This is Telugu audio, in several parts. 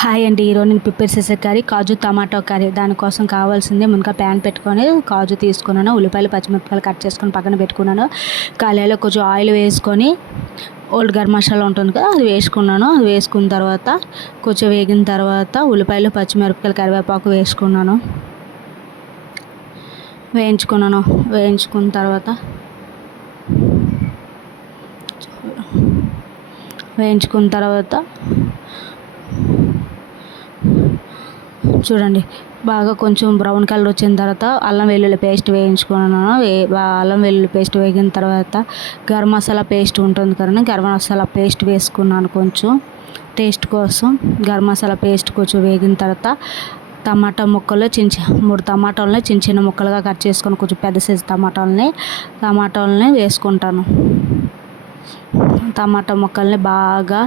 హాయ్ అండి, ఈరోజు నేను ప్రిపేర్ చేసే కర్రీ కాజు టమాటో కర్రీ. దానికోసం కావాల్సింది ముందుగా ప్యాన్ పెట్టుకొని కాజు తీసుకున్నాను, ఉల్లిపాయలు పచ్చిమిరపకాయలు కట్ చేసుకొని పక్కన పెట్టుకున్నాను. కళాయిలో కొంచెం ఆయిల్ వేసుకొని ఓల్డ్ గరం మసాలా ఉంటుంది కదా, అది వేసుకున్నాను. అది వేసుకున్న తర్వాత కొంచెం వేగిన తర్వాత ఉల్లిపాయలు పచ్చిమిరపకాయలు కరివేపాకు వేయించుకున్న తర్వాత చూడండి, బాగా కొంచెం బ్రౌన్ కలర్ వచ్చిన తర్వాత అల్లం వెల్లుల్లి పేస్ట్ వేయించుకున్నాను. అల్లం వెల్లుల్లి పేస్ట్ వేగిన తర్వాత గరం మసాలా పేస్ట్ ఉంటుంది కదండి, గరం మసాలా పేస్ట్ వేసుకున్నాను. కొంచెం టేస్ట్ కోసం గరం మసాలా పేస్ట్ కొంచెం వేగిన తర్వాత టమాటా ముక్కలు 3 టమాటాలని చిన్న చిన్న ముక్కలుగా కట్ చేసుకొని, కొంచెం పెద్ద సైజు టమాటాలని వేసుకుంటాను. టమాటా ముక్కల్ని బాగా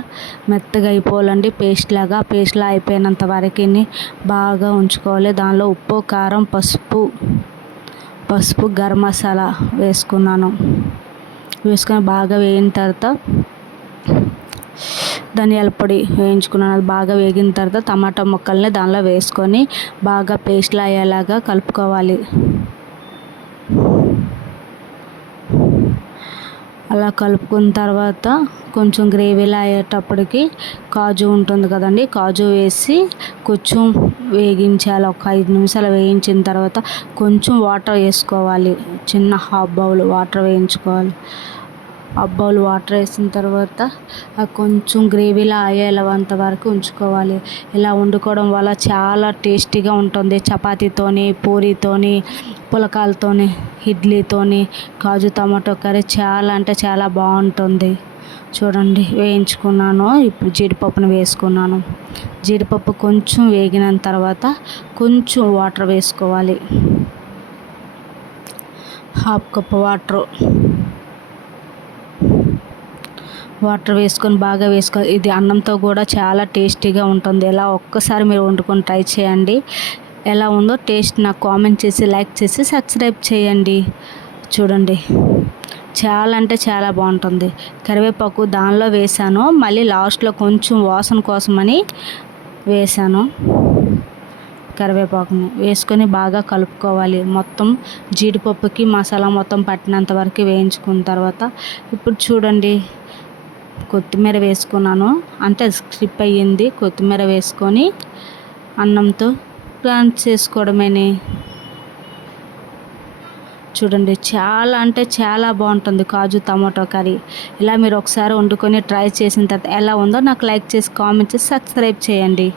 మెత్తగా అయిపోవాలండి, పేస్ట్లా అయిపోయినంత వరకు బాగా ఉంచుకోవాలి. దానిలో ఉప్పు, కారం, పసుపు గరం మసాలా వేసుకొని బాగా వేగిన తర్వాత ధనియాల పొడి వేయించుకున్నాను. అది బాగా వేగిన తర్వాత టమాటా ముక్కల్ని దానిలో వేసుకొని బాగా పేస్ట్లా అయ్యేలాగా కలుపుకోవాలి. అలా కలుపుకున్న తర్వాత కొంచెం గ్రేవీలా అయ్యేటప్పటికి కాజు ఉంటుంది కదండి, కాజు వేసి కొంచెం వేగించాలి. ఒక 5 నిమిషాలు వేయించిన తర్వాత కొంచెం వాటర్ వేసుకోవాలి. చిన్న హాఫ్ బౌల్ వాటర్ వేసిన తర్వాత కొంచెం గ్రేవీలా అయ్యేంత వరకు ఉంచుకోవాలి. ఇలా వండుకోవడం వల్ల చాలా టేస్టీగా ఉంటుంది. చపాతీతోని, పూరీతోని, పులకాలతోని, ఇడ్లీతోని కాజు టమాటో కర్రీ చాలా అంటే చాలా బాగుంటుంది. చూడండి, వేయించుకున్నాను. ఇప్పుడు జీడిపప్పును వేసుకున్నాను. జీడిపప్పు కొంచెం వేగిన తర్వాత కొంచెం వాటర్ వేసుకోవాలి. హాఫ్ కప్ వాటర్ వేసుకొని బాగా వేసుకోవాలి. ఇది అన్నంతో కూడా చాలా టేస్టీగా ఉంటుంది. ఇలా ఒక్కసారి మీరు వండుకొని ట్రై చేయండి. ఎలా ఉందో టేస్ట్ నాకు కామెంట్ చేసి, లైక్ చేసి, సబ్స్క్రైబ్ చేయండి. చూడండి, చాలా అంటే చాలా బాగుంటుంది. కరివేపాకు దానిలో వేసాను, మళ్ళీ లాస్ట్లో కొంచెం వాసన కోసమని వేసాను. కరివేపాకుని వేసుకొని బాగా కలుపుకోవాలి. మొత్తం జీడిపప్పుకి మసాలా మొత్తం పట్టినంత వరకు వేయించుకున్న తర్వాత ఇప్పుడు చూడండి, కొత్తిమీర వేసుకున్నాను. అంటే స్కిప్ అయ్యింది. కొత్తిమీర వేసుకొని అన్నంతో ప్లాన్ చేసుకోవడమేనే. చూడండి, చాలా అంటే చాలా బాగుంటుంది కాజు టమాటో కర్రీ. ఇలా మీరు ఒకసారి వండుకొని ట్రై చేసిన తర్వాత ఎలా ఉందో నాకు లైక్ చేసి, కామెంట్ చేసి, సబ్స్క్రైబ్ చేయండి.